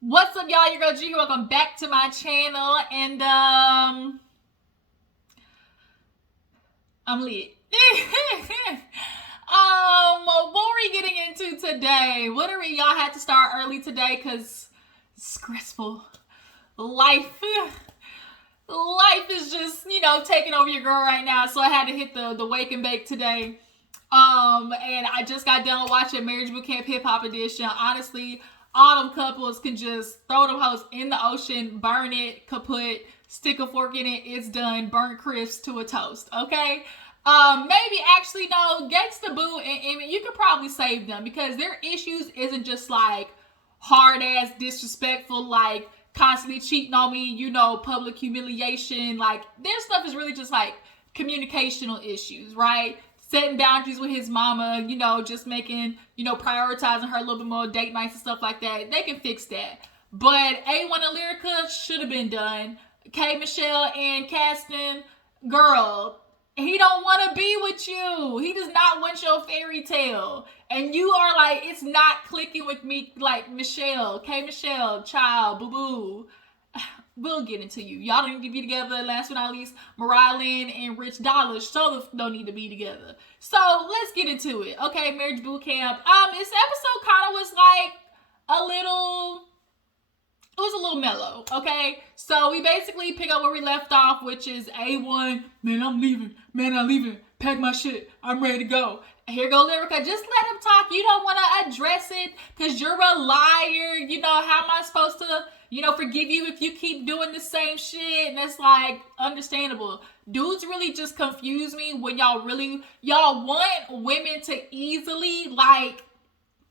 What's up, y'all? Your girl G. Welcome back to my channel, and I'm lit. What are we getting into today? Y'all had to start early today because it's stressful. Life is just, taking over your girl right now. So I had to hit the wake and bake today. And I just got done watching Marriage Bootcamp Hip-Hop Edition. Honestly, all them couples can just throw them hoes in the ocean, burn it, kaput, stick a fork in it, it's done, burnt crisp to a toast, okay? Maybe actually, no, Gangsta Boo and Emmett, you could probably save them because their issues isn't just like hard-ass disrespectful, like constantly cheating on me, public humiliation. Like, their stuff is really just like communicational issues, right? Setting boundaries with his mama, just making, prioritizing her a little bit more, date nights and stuff like that. They can fix that. But A1 and Lyrica should have been done. K. Michelle and Caston, girl, he don't want to be with you. He does not want your fairy tale. And you are like, it's not clicking with me like Michelle, K. Michelle, child, boo-boo. We'll get into you. Y'all don't need to be together. Last but not least, Mariah Lynn and Rich Dollar don't need to be together. So let's get into it. Okay, Marriage Bootcamp. This episode kind of was like it was a little mellow, okay? So we basically pick up where we left off, which is A1, man, I'm leaving, pack my shit, I'm ready to go. Here go Lyrica, just let him talk. You don't want to address it because you're a liar. How am I supposed to, forgive you if you keep doing the same shit? And it's like, understandable. Dudes really just confuse me when y'all want women to easily, like,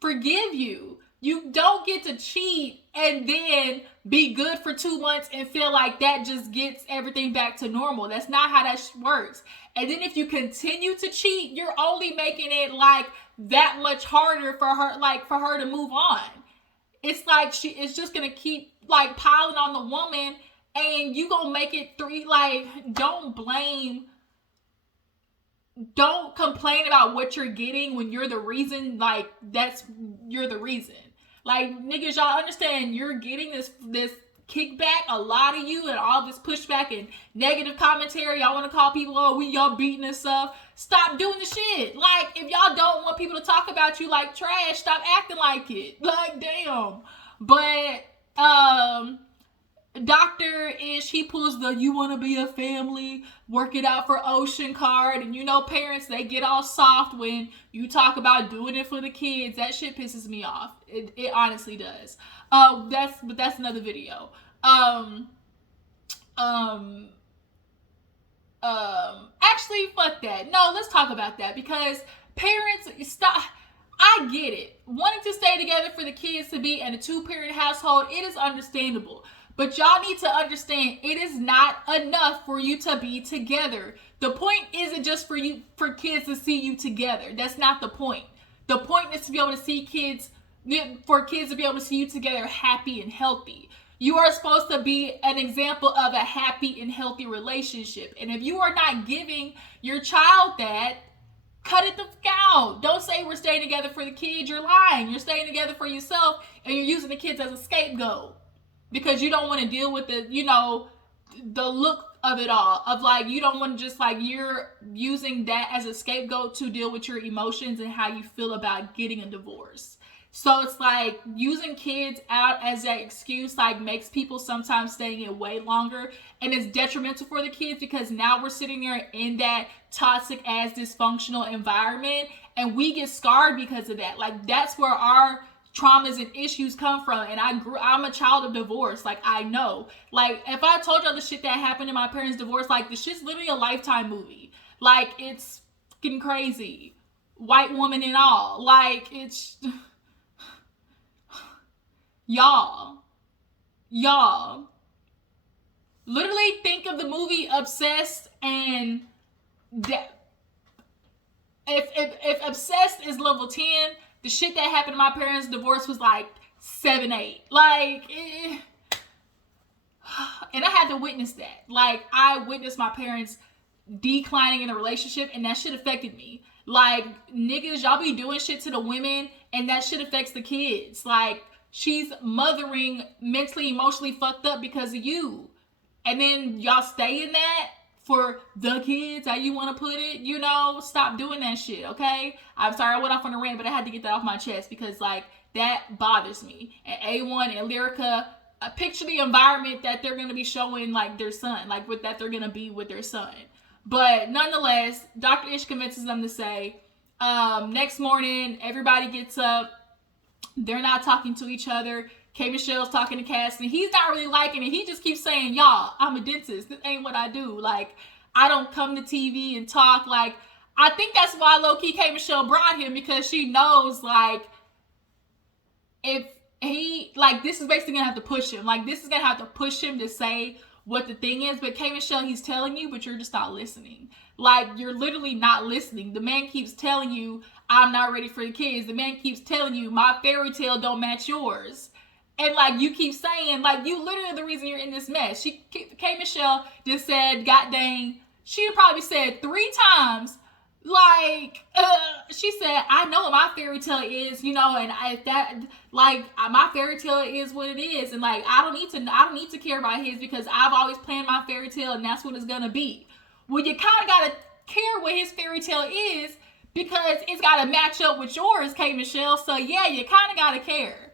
forgive you. You don't get to cheat and then be good for 2 months and feel like that just gets everything back to normal. That's not how that works. And then if you continue to cheat, you're only making it like that much harder for her to move on. It's like it's just gonna keep like piling on the woman, and you gonna make it three. Like, don't complain about what you're getting when you're the reason. Like, you're the reason. Like, niggas, y'all understand you're getting this kickback, a lot of you, and all this pushback and negative commentary. Y'all want to call people, y'all beating us up. Stop doing the shit. Like, if y'all don't want people to talk about you like trash, stop acting like it. Like, damn. But, Dr. Ish, he pulls the you want to be a family, work it out for Ocean card. And parents, they get all soft when you talk about doing it for the kids. That shit pisses me off. It honestly does. That's another video. Actually, fuck that. No, let's talk about that because parents, stop. I get it. Wanting to stay together for the kids to be in a 2-parent household, it is understandable. But y'all need to understand, it is not enough for you to be together. The point isn't just for kids to see you together. That's not the point. The point is to be able to see for kids to be able to see you together happy and healthy. You are supposed to be an example of a happy and healthy relationship. And if you are not giving your child that, cut it the fuck out. Don't say we're staying together for the kids. You're lying. You're staying together for yourself, and you're using the kids as a scapegoat. Because you don't want to deal with the look of it all. Of like, you don't want to just like, you're using that as a scapegoat to deal with your emotions and how you feel about getting a divorce. So it's like using kids out as that excuse like makes people sometimes staying in way longer. And it's detrimental for the kids because now we're sitting there in that toxic ass dysfunctional environment. And we get scarred because of that. Like, that's where our traumas and issues come from. And I'm a child of divorce. Like, I know. Like, if I told y'all the shit that happened in my parents' divorce, like, the shit's literally a Lifetime movie. Like, it's fucking crazy. White woman and all. Like, it's y'all literally think of the movie Obsessed, and if Obsessed is level 10, the shit that happened in my parents' divorce was like 7, 8. Like, and I had to witness that. Like, I witnessed my parents declining in a relationship, and that shit affected me. Like, niggas, y'all be doing shit to the women, and that shit affects the kids. Like, she's mothering mentally, emotionally fucked up because of you. And then y'all stay in that for the kids, how you want to put it, you know, stop doing that shit, okay? I'm sorry I went off on a rant, but I had to get that off my chest because, like, that bothers me. And A1 and Lyrica, picture the environment that they're going to be showing, like, their son, like, with that they're going to be with their son. But nonetheless, Dr. Ish convinces them to say, next morning, everybody gets up. They're not talking to each other. K. Michelle's talking to Cass, and he's not really liking it. He just keeps saying, y'all, I'm a dentist. This ain't what I do. Like, I don't come to TV and talk. Like, I think that's why low-key K. Michelle brought him, because she knows, like, if he, like, this is basically gonna have to push him. Like, this is gonna have to push him to say what the thing is. But K. Michelle, he's telling you, but you're just not listening. Like, you're literally not listening. The man keeps telling you, I'm not ready for the kids. The man keeps telling you, my fairy tale don't match yours. And, like, you keep saying, like, you literally the reason you're in this mess. K. Michelle just said, God dang, she probably said 3 times, like, she said, I know what my fairy tale is, you know, and my fairy tale is what it is. And, like, I don't need to care about his, because I've always planned my fairy tale, and that's what it's gonna be. Well, you kind of gotta care what his fairy tale is, because it's gotta match up with yours, K. Michelle. So, yeah, you kind of gotta care.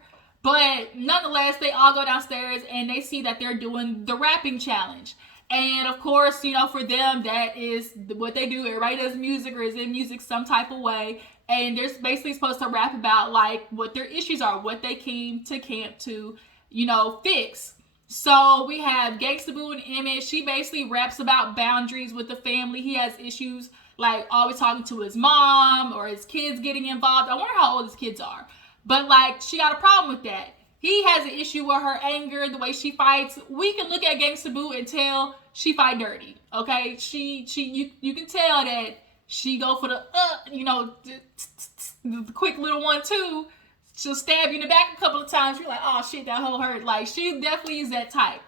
But nonetheless, they all go downstairs and they see that they're doing the rapping challenge. And of course, you know, for them, that is what they do. Everybody does music or is in music some type of way. And they're basically supposed to rap about, like, what their issues are, what they came to camp to, you know, fix. So we have Gangsta Boo and Emmett. She basically raps about boundaries with the family. He has issues, like, always talking to his mom or his kids getting involved. I wonder how old his kids are. But, like, she got a problem with that. He has an issue with her anger, the way she fights. We can look at Gangsta Boo and tell she fight dirty, okay? You can tell that she go for the, you know, the quick little 1-2. She'll stab you in the back a couple of times. You're like, oh, shit, that hoe hurt. Like, she definitely is that type.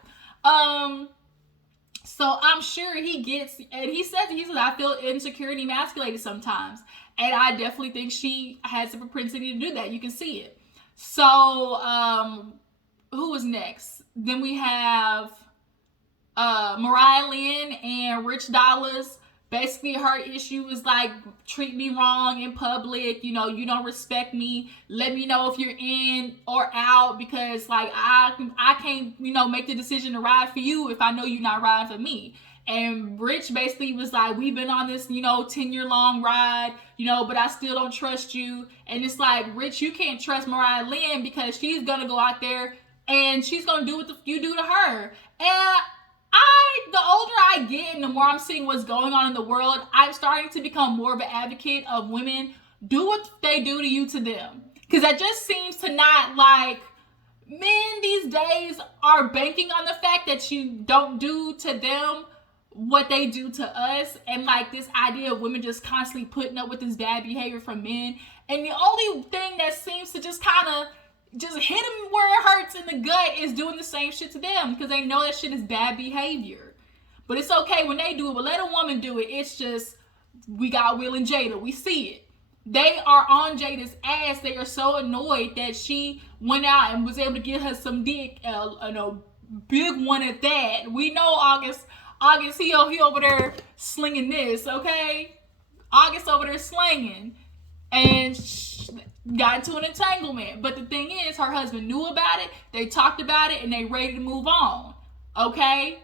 So I'm sure he gets, and he says, I feel insecure and emasculated sometimes. And I definitely think she has the propensity to do that. You can see it. So, who was next? Then we have Mariah Lynn and Rich Dollars. Basically, her issue is like, treat me wrong in public. You know, you don't respect me. Let me know if you're in or out, because, like, I can't, you know, make the decision to ride for you if I know you're not riding for me. And Rich basically was like, we've been on this, you know, 10-year-long ride, you know, but I still don't trust you. And it's like, Rich, you can't trust Mariah Lynn, because she's going to go out there and she's going to do what you do to her. And the older I get and the more I'm seeing what's going on in the world, I'm starting to become more of an advocate of women. Do what they do to you to them. Because that just seems to not, like, men these days are banking on the fact that you don't do to them what they do to us, and, like, this idea of women just constantly putting up with this bad behavior from men. And the only thing that seems to just kind of just hit them where it hurts in the gut is doing the same shit to them, because they know that shit is bad behavior. But it's okay when they do it, but let a woman do it. It's just, we got Will and Jada. We see it. They are on Jada's ass. They are so annoyed that she went out and was able to get her some dick, big one at that. We know August, he over there slinging this, okay? August over there slinging. And got into an entanglement. But the thing is, her husband knew about it, they talked about it, and they ready to move on, okay?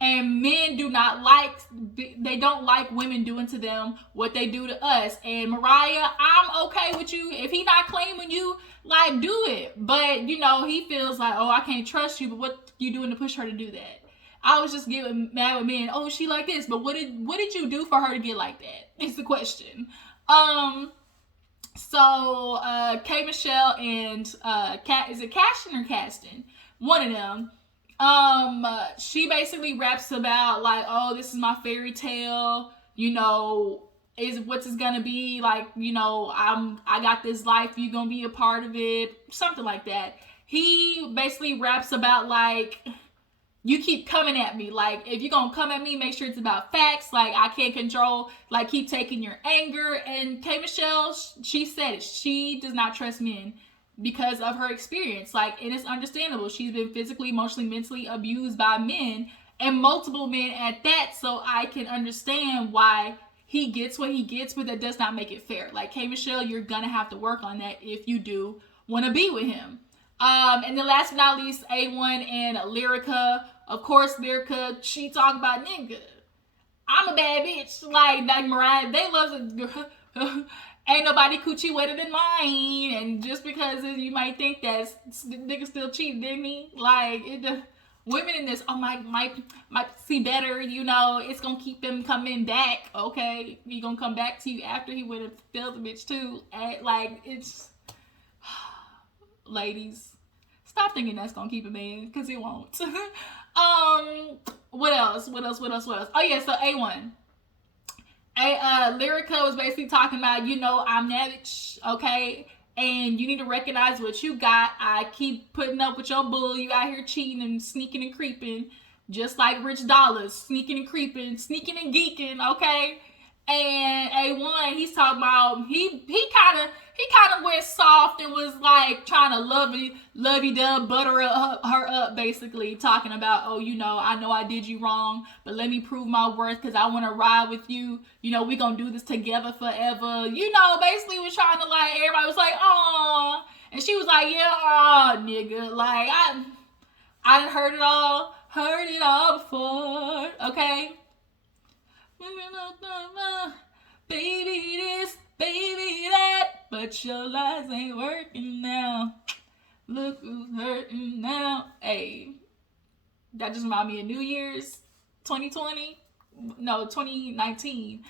And men they don't like women doing to them what they do to us. And Mariah, I'm okay with you. If he not claiming you, like, do it. But, you know, he feels like, oh, I can't trust you, but what you doing to push her to do that? I was just getting mad with men. Oh, she like this, but what did you do for her to get like that? Is the question. So K. Michelle and is it Caston or Caston? One of them. She basically raps about, like, oh, this is my fairy tale, you know, what's it gonna be, like, you know, I got this life, you gonna be a part of it, something like that. He basically raps about, like, you keep coming at me, like, if you're gonna come at me, make sure it's about facts, like, I can't control, like, keep taking your anger. And K. Michelle, she said it, she does not trust men because of her experience. Like, and it's understandable. She's been physically, emotionally, mentally abused by men, and multiple men at that. So I can understand why he gets what he gets, but that does not make it fair. Like, K. Michelle, you're gonna have to work on that if you do want to be with him. And then last but not least, A1 and Lyrica. Of course, Lyrica, she talk about, nigga, I'm a bad bitch. Like Mariah, they love it. Ain't nobody coochie wetter than mine. And just because you might think that nigga still cheating, didn't he? Like, women in this, might see better, you know, it's gonna keep him coming back. Okay, he gonna come back to you after he would have failed the bitch too. And, like, it's, ladies, stop thinking that's gonna keep a man, because it won't. What else? Oh yeah, so A1. Lyrica was basically talking about, you know, I'm that bitch, okay? And you need to recognize what you got. I keep putting up with your bull. You out here cheating and sneaking and creeping, just like Rich Dollars, sneaking and creeping, sneaking and geeking, okay? And A1, he's talking about, he kind of went soft and was like trying to lovey-dove, butter her up, basically talking about, oh, you know I did you wrong, but let me prove my worth because I want to ride with you. You know, we gonna do this together forever. You know, basically was trying to, like, everybody was like, aw, and she was like, yeah, aw, nigga, like I done heard it all before, okay? Baby this, baby that, but your lies ain't working now. Look who's hurting now. Hey, that just reminded me of New Year's 2020. No, 2019.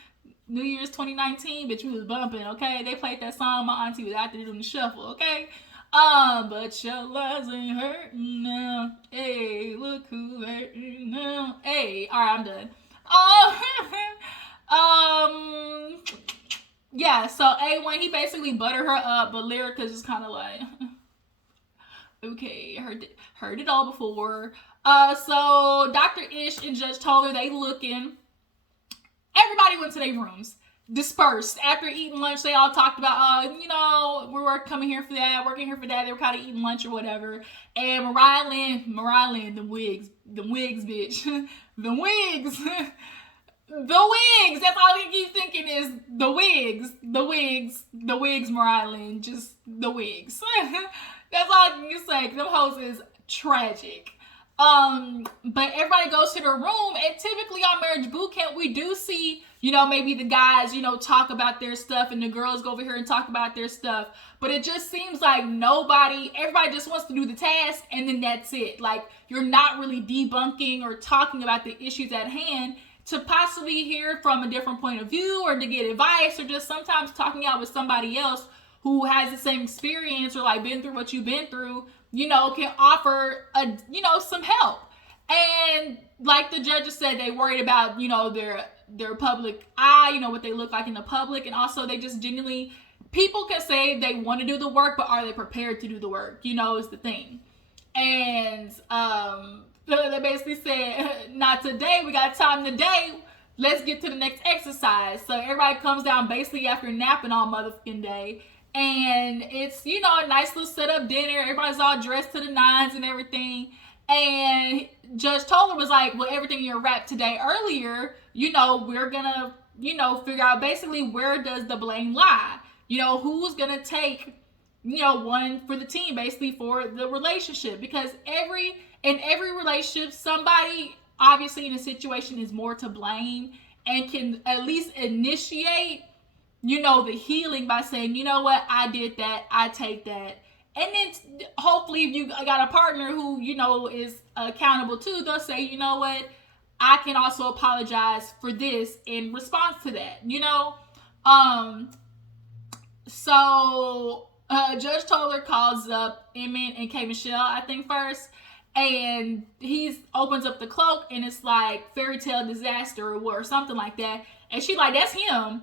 New Year's 2019, bitch, we was bumping, okay? They played that song. My auntie was out there doing the shuffle, okay? But your lies ain't hurting now. Hey, look who's hurting now. Hey, alright, I'm done. Yeah, so A1, he basically buttered her up, but Lyrica's just kind of like, okay, heard it all before. So Dr. Ish and Judge Toller, they looking. Everybody went to their rooms, dispersed. After eating lunch, they all talked about, you know, we're coming here for that, working here for that. They were kind of eating lunch or whatever. And Mariah Lynn, the wigs, bitch. The wigs. The wigs. That's all I keep thinking is the wigs, Mariah Lynn, just the wigs. That's all I can say. Them hoes is tragic. But everybody goes to their room, and typically on Marriage Bootcamp, we do see, you know, maybe the guys, you know, talk about their stuff, and the girls go over here and talk about their stuff. But it just seems like everybody just wants to do the task, and then that's it. Like, you're not really debunking or talking about the issues at hand to possibly hear from a different point of view or to get advice, or just sometimes talking out with somebody else who has the same experience or like been through what you've been through, you know, can offer some help. And like the judges said, they worried about, you know, their public eye, you know, what they look like in the public. And also they just genuinely, people can say they want to do the work, but are they prepared to do the work, you know, is the thing. And they basically said, not today, we got time today, let's get to the next exercise. So everybody comes down basically after napping all motherfucking day, and it's, you know, a nice little setup dinner. Everybody's all dressed to the nines and everything. And Judge Toller was like, well, everything you wrapped today earlier, you know, we're gonna, you know, figure out basically where does the blame lie. You know, who's gonna take, you know, one for the team, basically for the relationship. Because in every relationship, somebody obviously in a situation is more to blame and can at least initiate, you know, the healing by saying, you know what, I did that, I take that. And then hopefully if you got a partner who, you know, is accountable too, they'll say, you know what, I can also apologize for this in response to that, you know? So Judge Toller calls up Emmett and K. Michelle, I think, first. And he opens up the cloak, and it's like fairy tale disaster or something like that. And she like, that's him.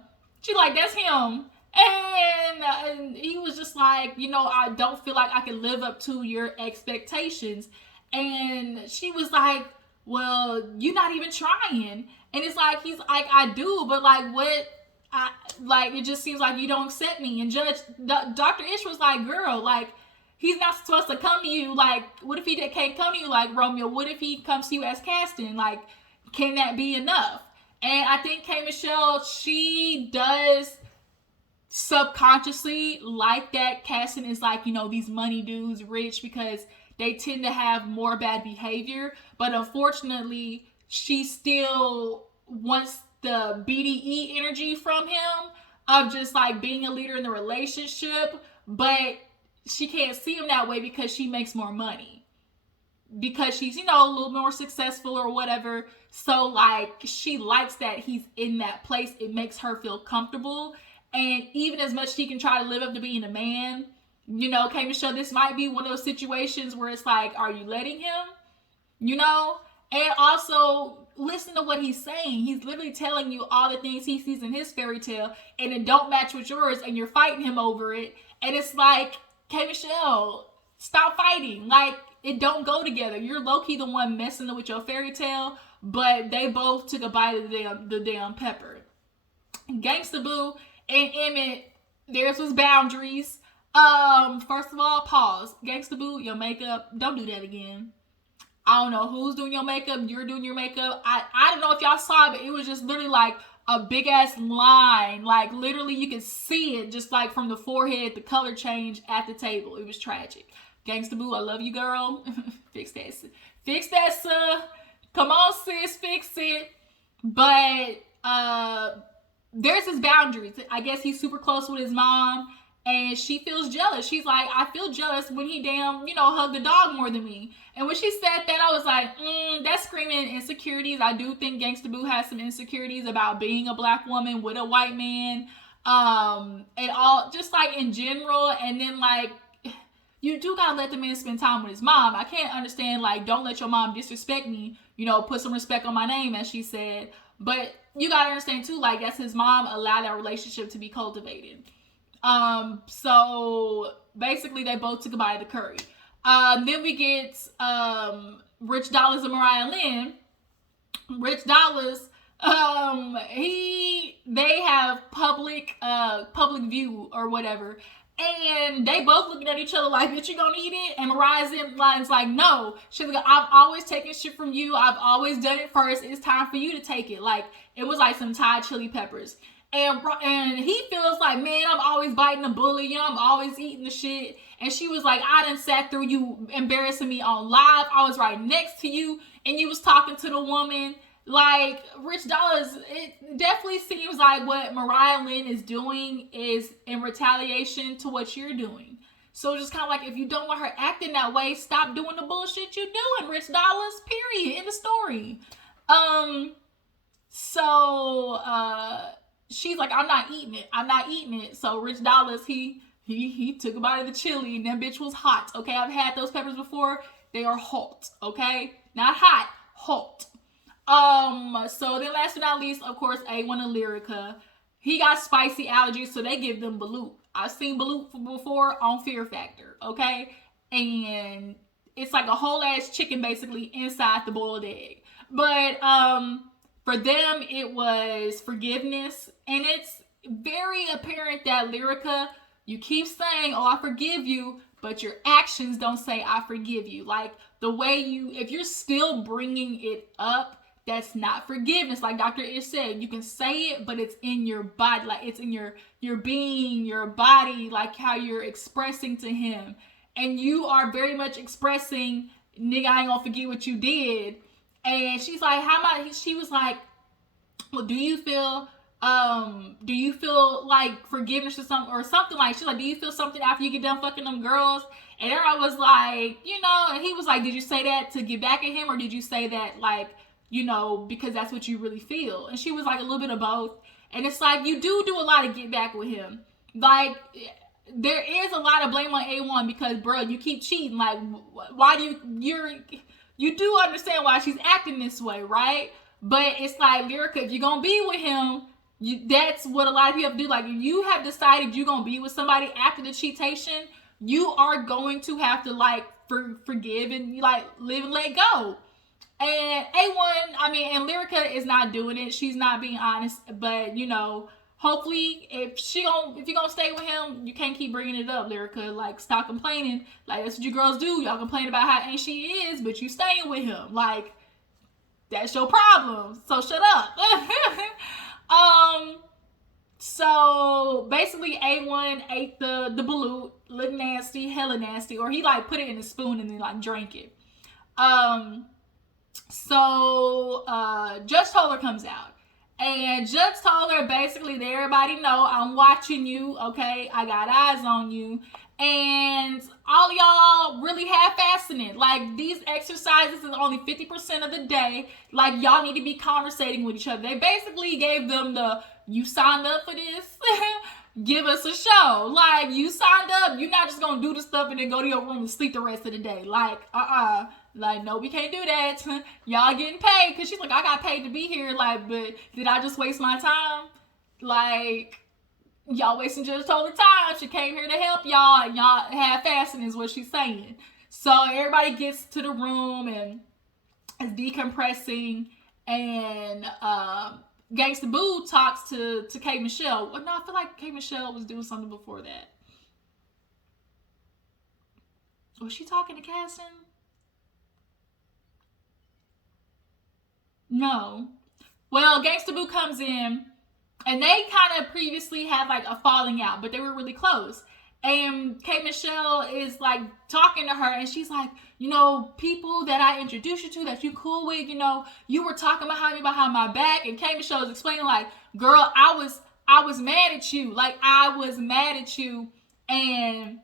And he was just like, you know, I don't feel like I can live up to your expectations. And she was like, well, you're not even trying. And it's like, he's like, I do, but like, what? It just seems like you don't accept me. And Dr. Ish was like, girl, like, he's not supposed to come to you like, what if he can't come to you like Romeo? What if he comes to you as Caston? Like, can that be enough? And I think K. Michelle, she does subconsciously like that Caston is like, you know, these money dudes, rich, because they tend to have more bad behavior. But unfortunately, she still wants the BDE energy from him of just like being a leader in the relationship, but she can't see him that way because she makes more money, because she's, you know, a little more successful or whatever. So like, she likes that he's in that place. It makes her feel comfortable. And even as much she can try to live up to being a man, you know, K. Michelle, this might be one of those situations where it's like, are you letting him? You know? And also, listen to what he's saying. He's literally telling you all the things he sees in his fairy tale, and it don't match with yours, and you're fighting him over it. And it's like, K. Michelle, stop fighting. Like, it don't go together. You're low-key the one messing with your fairy tale, but they both took a bite of the damn pepper. Gangsta Boo and Emmett, theirs was boundaries. First of all, pause. Gangsta Boo, your makeup, don't do that again. I don't know who's doing your makeup. You're doing your makeup. I don't know if y'all saw it, but it was just literally like a big ass line. Like, literally you could see it just like from the forehead, the color change at the table. It was tragic. Gangsta Boo, I love you, girl. Fix that. Fix that, sir. Come on, sis, fix it. But there's his boundaries. I guess he's super close with his mom, and she feels jealous. She's like, I feel jealous when he damn, you know, hugged the dog more than me. And when she said that, I was like, that's screaming insecurities. I do think Gangsta Boo has some insecurities about being a black woman with a white man, and all, just like in general. And then like, you do gotta let the man spend time with his mom. I can't understand, like, don't let your mom disrespect me, you know, put some respect on my name, as she said. But you gotta understand too, like, that's his mom allowed that relationship to be cultivated. So basically they both took a bite of the curry. Then we get Rich Dollaz and Mariah Lynn. Rich Dollaz, they have public view or whatever. And they both looking at each other like, bitch, you gonna eat it? And Mariah's in lines like, no. She's like, I've always taken shit from you. I've always done it first. It's time for you to take it. Like, it was like some Thai chili peppers. And he feels like, man, I'm always biting the bullet. You know, I'm always eating the shit. And she was like, I done sat through you embarrassing me on live. I was right next to you, and you was talking to the woman. Like, Rich Dollaz, it definitely seems like what Mariah Lynn is doing is in retaliation to what you're doing. So just kind of like, if you don't want her acting that way, stop doing the bullshit you're doing, Rich Dollaz, period. End of story. She's like, I'm not eating it. So Rich Dollaz, he took a bite of the chili, and that bitch was hot. Okay, I've had those peppers before. They are hot. Okay, not hot, hot. So then last but not least, of course, A1 and Lyrica. He got spicy allergies, so they give them Balut. I've seen Balut before on Fear Factor, okay? And it's like a whole ass chicken basically inside the boiled egg. But for them, it was forgiveness. And it's very apparent that Lyrica, you keep saying, oh, I forgive you, but your actions don't say I forgive you. Like, the way if you're still bringing it up, that's not forgiveness. Like Dr. Ish said, you can say it, but it's in your body. Like, it's in your being, your body, like how you're expressing to him. And you are very much expressing, nigga, I ain't gonna forget what you did. And she's like, she was like, well, do you feel like forgiveness or something like, she's like, do you feel something after you get done fucking them girls? And everyone was like, you know, and he was like, did you say that to get back at him, or did you say that, like, you know, because that's what you really feel? And she was like, a little bit of both. And it's like, you do a lot to get back with him. Like, there is a lot of blame on A1 because, bro, you keep cheating. Like, why do you do understand why she's acting this way, right? But it's like, Lyrica, if you're gonna be with him, that's what a lot of people have to do. Like, if you have decided you're gonna be with somebody after the cheatation, you are going to have to, like, forgive and, like, live and let go. And A1, and Lyrica is not doing it. She's not being honest. But, you know, hopefully, if you're gonna stay with him, you can't keep bringing it up, Lyrica. Like, stop complaining. Like, that's what you girls do. Y'all complain about how ain't she is, but you staying with him. Like, that's your problem. So shut up. So basically, A1 ate the balut, looked nasty, hella nasty, or he like put it in a spoon and then like drank it. So Judge Toller comes out. And Judge Toller basically let everybody know, I'm watching you, okay? I got eyes on you. And all y'all really half-assing it. Like, these exercises is only 50% of the day. Like, y'all need to be conversating with each other. They basically gave them the, you signed up for this? Give us a show. Like, you signed up. You're not just going to do the stuff and then go to your room and sleep the rest of the day. Like, Like, no, we can't do that. Y'all getting paid. Because she's like, I got paid to be here. Like, but did I just waste my time? Like, y'all wasting Judge Toller time. She came here to help y'all. And y'all half-assing is what she's saying. So everybody gets to the room and is decompressing. And Gangsta Boo talks to K. Michelle. Well, no, I feel like K. Michelle was doing something before that. Was she talking to Caston? No. Well, Gangsta Boo comes in, and they kind of previously had like a falling out, but they were really close. And K. Michelle is like talking to her, and she's like, you know, people that I introduced you to that you cool with, you know, you were talking behind me behind my back. And K. Michelle is explaining like, girl, I was mad at you. Like, I was mad at you, and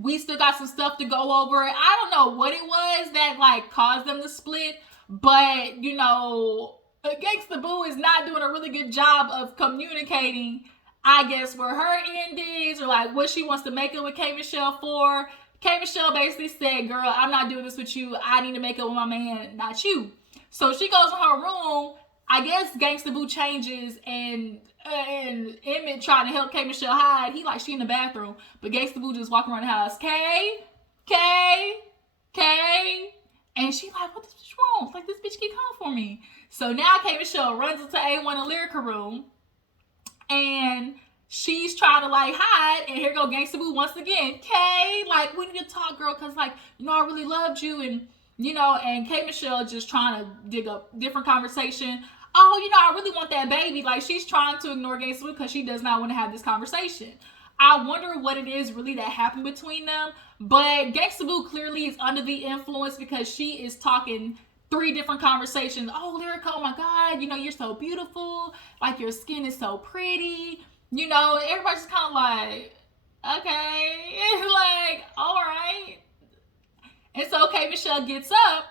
we still got some stuff to go over. I don't know what it was that like caused them to split. But, you know, Gangsta Boo is not doing a really good job of communicating, I guess, where her end is, or like what she wants to make up with K. Michelle for. K. Michelle basically said, girl, I'm not doing this with you. I need to make up with my man, not you. So she goes in her room. I guess Gangsta Boo changes, and Emmett trying to help K. Michelle hide. He like, she in the bathroom. But Gangsta Boo just walking around the house. K. And she like, what is wrong? Like, this bitch keep coming for me. So now K. Michelle runs into A1 and Lyrica room. And she's trying to like hide. And here go Gangsta Boo once again. K, like, we need to talk, girl. Because like, you know, I really loved you. And, you know, and K. Michelle just trying to dig up different conversation. Oh, you know, I really want that baby. Like, she's trying to ignore Gangsta Boo because she does not want to have this conversation. I wonder what it is really that happened between them. But Gangsta Boo clearly is under the influence because she is talking 3 different conversations. Oh, Lyrica, oh my God, you know, you're so beautiful. Like, your skin is so pretty. You know, everybody's kind of like, okay. Like, all right. And so K. Michelle gets up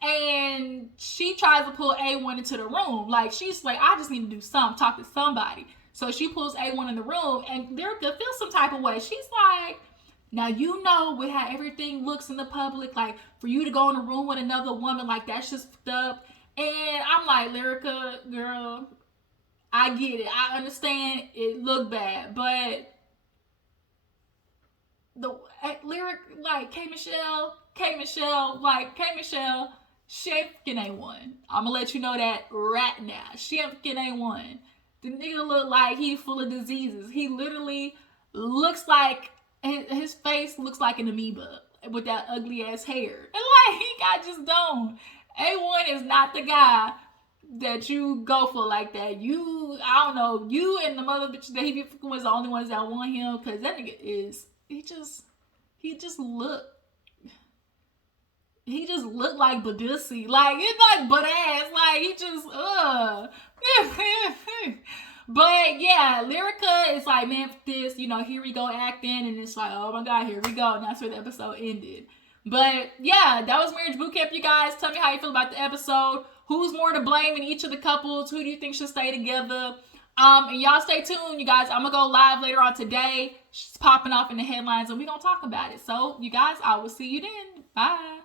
and she tries to pull A1 into the room. Like, she's like, I just need to do something, talk to somebody. So she pulls A1 in the room, and Lyrica feels some type of way. She's like, now, you know, with how everything looks in the public, like, for you to go in a room with another woman, like, that's just fucked up. And I'm like, Lyrica, girl, I get it. I understand it looked bad, but the Lyric, like, K. Michelle, she ain't fucking A1. I'm gonna let you know that right now. She ain't fucking A1. The nigga look like he full of diseases. He literally looks like, his face looks like an amoeba with that ugly ass hair. And like, I just don't. A1 is not the guy that you go for like that. I don't know, you and the mother bitch that he be fucking was the only ones that want him, because that nigga is, he just looked like Badussi. Like, it's like butt ass. Like, he just, But yeah, Lyrica is like, man, this, you know, here we go acting, and it's like, oh my God, here we go. And that's where the episode ended. But yeah, that was Marriage Bootcamp, you guys. Tell me how you feel about the episode. Who's more to blame in each of the couples? Who do you think should stay together? And y'all stay tuned, you guys. I'm gonna go live later on today. She's popping off in the headlines, and we're gonna talk about it. So, you guys, I will see you then. Bye.